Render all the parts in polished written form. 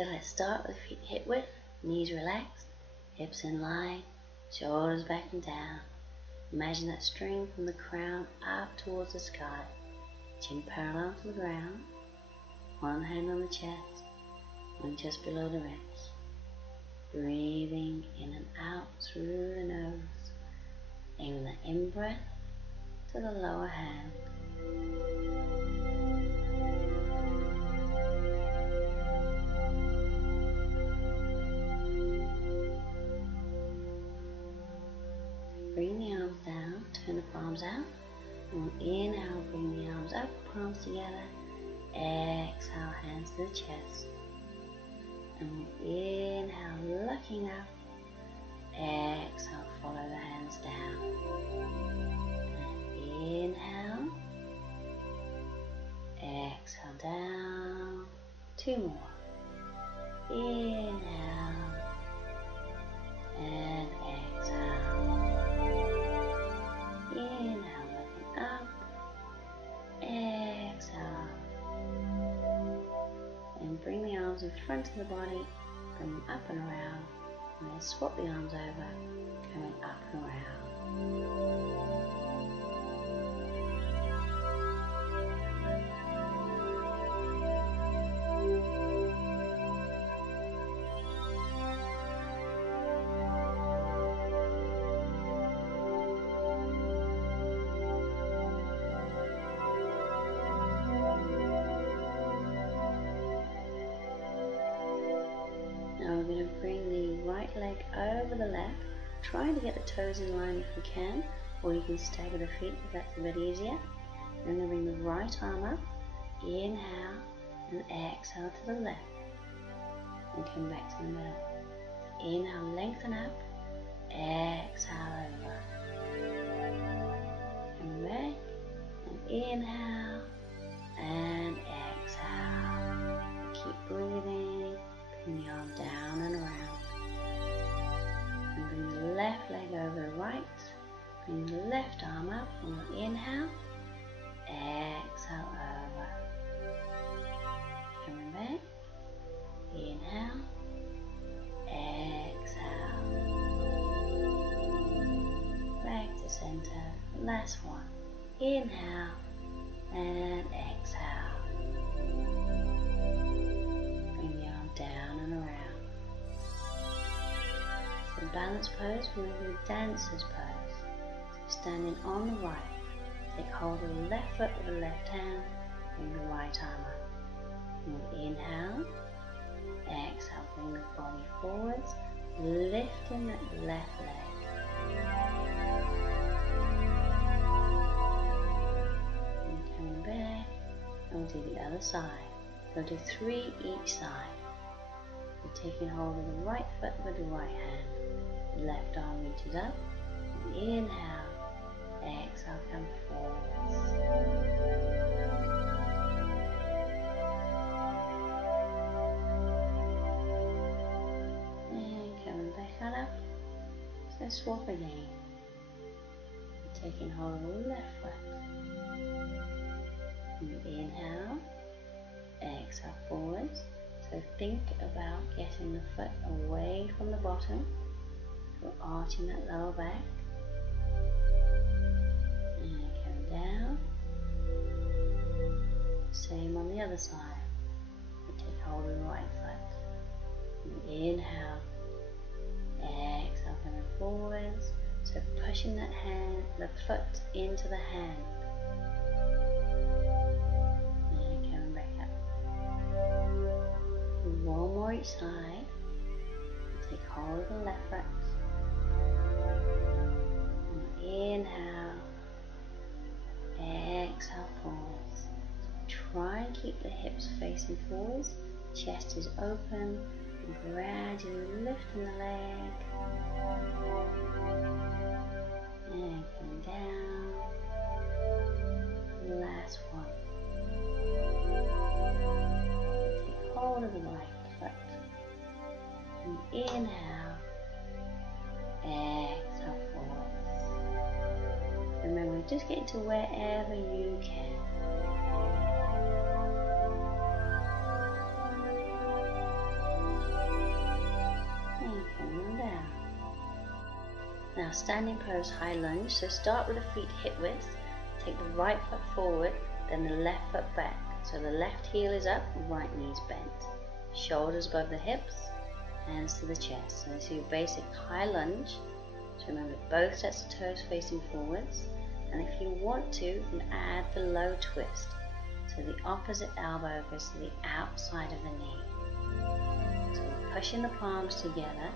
So let's start with feet hip width, knees relaxed, hips in line, shoulders back and down. Imagine that string from the crown up towards the sky, chin parallel to the ground, one hand on the chest, one just below the ribs. Breathing in and out through the nose, aiming the in-breath to the lower hand. Bring the arms down, turn the palms out. And inhale, bring the arms up, palms together. Exhale, hands to the chest. And inhale, looking up. Exhale, follow the hands down. And inhale. Exhale down. Two more. Inhale. And exhale. Inhale, looking up. Exhale. And bring the arms in front of the body, bring them up and around, and then swap the arms over, coming up and around. Now we're going to bring the right leg over the left, trying to get the toes in line if you can, or you can stagger the feet if that's a bit easier. Then we're going to bring the right arm up, inhale and exhale to the left, and come back to the middle. Inhale, lengthen up, exhale over. Come back, and inhale and exhale. Keep breathing. Bring the arm down and around. And bring the left leg over the right. Bring the left arm up on the inhale. Exhale over. Coming back. Inhale. Exhale. Back to center. Last one. Inhale and exhale. Down and around. So balance pose, we're going to do dancer's pose. So standing on the right, take hold of the left foot with the left hand, bring the right arm up. And inhale, exhale, bring the body forwards, lifting that left leg. And coming back, and we'll do the other side. We'll do 3 each side. We're taking hold of the right foot with the right hand. The left arm reaches up. And inhale. Exhale, come forwards. And coming back on up. So swap again. We're taking hold of the left foot. And inhale. Exhale, forwards. So think about getting the foot away from the bottom. So we're arching that lower back. And come down. Same on the other side. We take hold of the right foot. And inhale. Exhale, coming forwards. So pushing that hand, the foot into the hand. One more each side. Take hold of the left foot. And inhale. Exhale, forwards. Try and keep the hips facing forwards. Chest is open. And gradually lifting the leg. And come down. Last one. Hold of the right foot. And inhale. Exhale, forwards. Remember, just get to wherever you can. bring them down. Now standing pose high lunge, so start with the feet hip width, take the right foot forward, then the left foot back. So the left heel is up, right knee is bent. Shoulders above the hips, hands to the chest. So this is your basic high lunge. So remember both sets of toes facing forwards. And if you want to, you can add the low twist. So the opposite elbow goes to the outside of the knee. So we're pushing the palms together.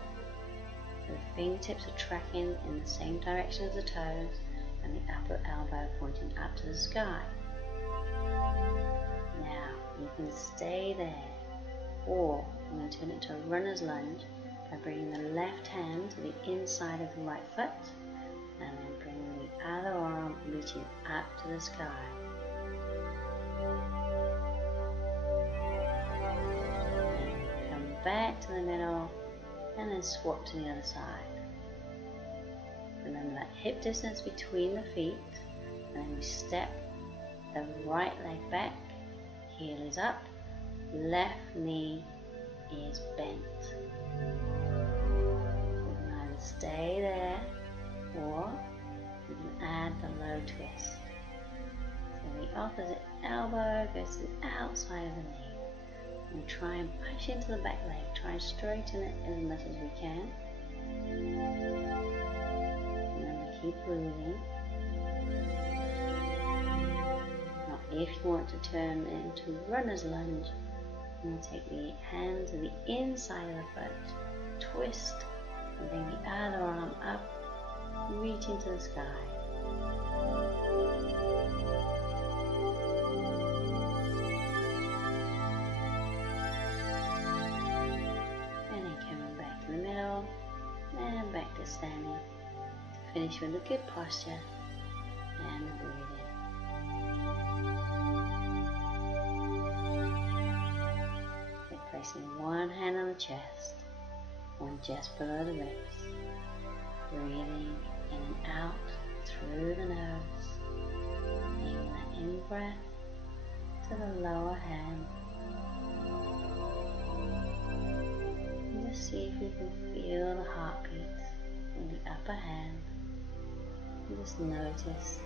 So the fingertips are tracking in the same direction as the toes, and the upper elbow pointing up to the sky. Now you can stay there, or I'm going to turn it to a runner's lunge by bringing the left hand to the inside of the right foot, and then bringing the other arm reaching up to the sky. And come back to the middle, and then swap to the other side. Remember that hip distance between the feet, and then we step the right leg back, heel is up, left knee is bent. You can either stay there, or you can add the low twist. So the opposite elbow goes to the outside of the knee. And try and push into the back leg. Try and straighten it as much as we can. Remember, keep breathing. Now, if you want to turn into runner's lunge, you're going to take the hand to the inside of the foot, twist, and bring the other arm up, reach into the sky. And back to standing to finish with a good posture and breathing. So placing one hand on the chest, one just below the ribs, breathing in and out through the nose, taking that in breath to the lower hand. See if you can feel the heartbeat in the upper hand, and just notice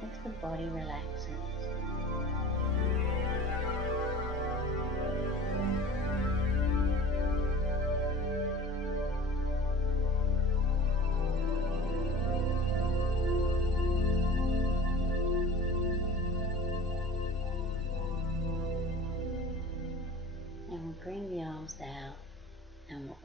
if the body relaxes. And we'll bring the arms down. And we're